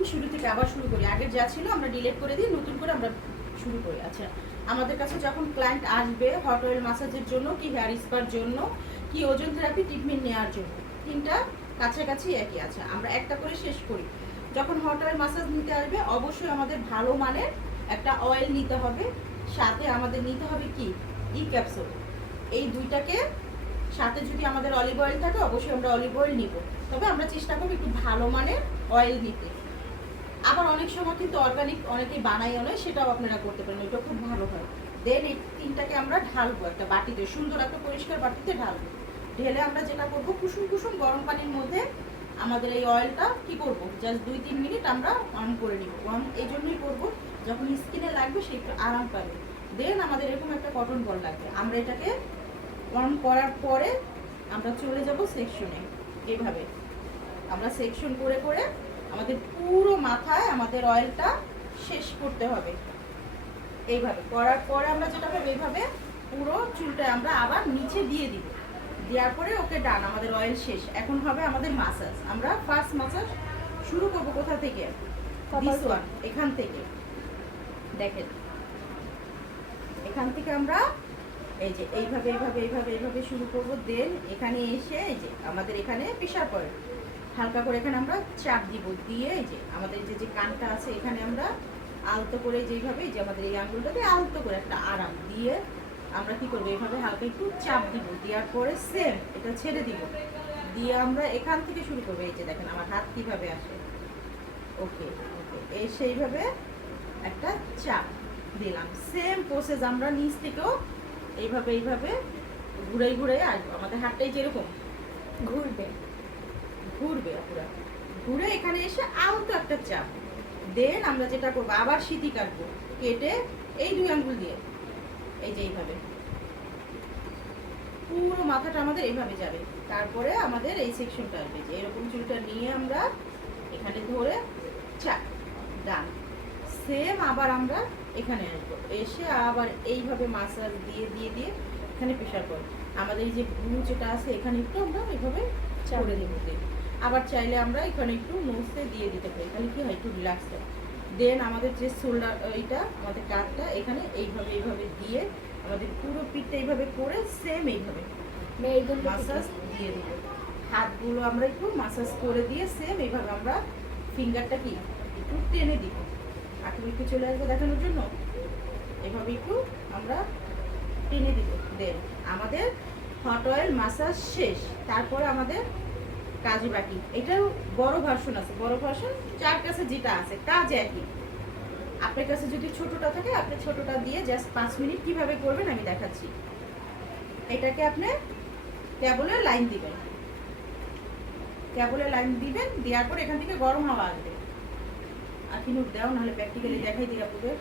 Routine শুরু থেকে আবার শুরু করি। আগের যা ছিল আমরা ডিলিট করে দিই, নতুন করে আমরা শুরু করি। আচ্ছা, আমাদের কাছে যখন ক্লায়েন্ট আসবে হট অয়েল ম্যাসাজের জন্য, কি হেয়ার স্পার জন্য, কি ওজন থেরাপি ট্রিটমেন্ট নেওয়ার জন্য, তিনটা কাছাকাছি একই আছে। আমরা একটা করে শেষ করি। যখন হট অয়েল ম্যাসাজ নিতে আসবে অবশ্যই আমাদের ভালো মানের একটা অয়েল নিতে হবে, সাথে আমাদের নিতে হবে কি ই ক্যাপসুল। এই দুইটাকে সাথে যদি আমাদের অলিভ অয়েল থাকে অবশ্যই আমরা অলিভ অয়েল নিব, তবে আমরা চেষ্টা করব একটু ভালো মানের অয়েল নিতে। আবার অনেক সময় কিন্তু অর্গানিক অনেকেই বানাইও নয়, সেটাও আপনারা করতে পারেন, ওইটা খুব ভালো হয়। দেন এই তিনটাকে আমরা ঢালবো একটা বাটিতে, সুন্দর একটা পরিষ্কার বাটিতে ঢালবো। ঢেলে আমরা যেটা করব, কুসুম কুসুম গরম পানির মধ্যে আমাদের এই অয়েলটা কি করব, জাস্ট 2-3 মিনিট আমরা ওয়ার্ম করে নিব। ওয়ার্ম এই জন্যই করবো যখন স্কিনে লাগবে সে একটু আরাম পাবে। দেন আমাদের এরকম একটা কটন বল লাগবে। আমরা এটাকে ওয়ার্ম করার পরে আমরা চলে যাব সেকশনে। এইভাবে আমরা সেকশন করে করে আমাদের পুরো মাথায় আমাদের অয়েলটা শেষ করতে হবে। এইভাবে করার পরে আমরা যেটা হবে, এইভাবে পুরো চুলটা আমরা আবার নিচে দিয়ে দিব। দেওয়ার পরে ওকে ডান, আমাদের অয়েল শেষ। এখন হবে আমাদের মাসাজ। আমরা ফার্স্ট মাসাজ শুরু করবো কোথা থেকে, দিস ওয়ান, এখান থেকে দেখেন। এখান থেকে আমরা এই যে এইভাবে এইভাবে এইভাবে এইভাবে শুরু করব। দেন এখানে এসে এই যে আমাদের এখানে প্রেশার পয়েন্ট হালকা করে এখানে আমরা চাপ দিব। দিয়ে এই যে আমাদের যে কানটা আছে এখানে আমরা আলতো করে যেইভাবে, যে আমাদের এই আঙ্গুলটাতে আলতো করে একটা আরাম দিয়ে আমরা কি করবো, এইভাবে হালকা একটু চাপ দিব। দেওয়ার পরে সেম এটা ছেড়ে দিব। দিয়ে আমরা এখান থেকে শুরু করবো। এই যে দেখেন আমার হাত কিভাবে আসে। ওকে ওকে, এই সেইভাবে একটা চাপ দিলাম। সেম প্রসেস আমরা নিচ থেকেও এইভাবে এইভাবে ঘুরে ঘুরে আসবো। আমাদের হাতটাই যেরকম ঘুরবে ঘুরবে পুরো ঘুরে এখানে এসে আলতো একটা চাপ। দেন আমরা যেটা করবো, আবার সিঁথি কাটবো, কেটে এই দুই আঙ্গুল দিয়ে এই যে এইভাবে পুরো মাথাটা আমাদের এইভাবে যাবে। তারপরে আমাদের এই সেকশনটা আসবে, যে এরকম চুলটা নিয়ে আমরা এখানে ধরে চাপ ডান। সেম আবার আমরা এখানে আসবো, এসে আবার এইভাবে মাসাজ দিয়ে দিয়ে দিয়ে এখানে প্রেশার করব। আমাদের এই যে ভ্রু যেটা আছে এখানে একটু আমরা এইভাবে করে দেবো। আবার চাইলে আমরা এখানে একটু নোজে দিয়ে দিতে পারি, তাহলে কি হয় একটু রিল্যাক্স হয়। দেন আমাদের যে শোল্ডার এইটা আমাদের কাঁধটা এখানে এইভাবে এইভাবে দিয়ে আমাদের পুরো পিঠটা এইভাবে করে সেম এইভাবে মাসাজ দিয়ে দেবো। হাতগুলো আমরা একটু মাসাজ করে দিয়ে সেম এইভাবে আমরা ফিঙ্গারটা কি একটু টেনে দিব। আর তুমি একটু চলে আসবে দেখানোর জন্য, এভাবে একটু আমরা টেনে দিব। দেন আমাদের হট অয়েল মাসাজ শেষ। তারপরে আমাদের কাজ বাকি। এটাও বড় ভার্সন আছে, বড় ভার্সন যার কাছে যেটা আছে কাজ একই। আপনার কাছে যদি ছোটটা থাকে আপনি ছোটটা দিয়ে জাস্ট 5 মিনিট কিভাবে করবেন আমি দেখাচ্ছি। এটাকে আপনি কেবলে লাইন দিবেন, কেবলে লাইন দিবেন। দেওয়ার পর এখান থেকে গরম হাওয়া আসবে। আর কি নোট দাও, নাহলে প্র্যাকটিক্যালি দেখাই দিই আপনাদের।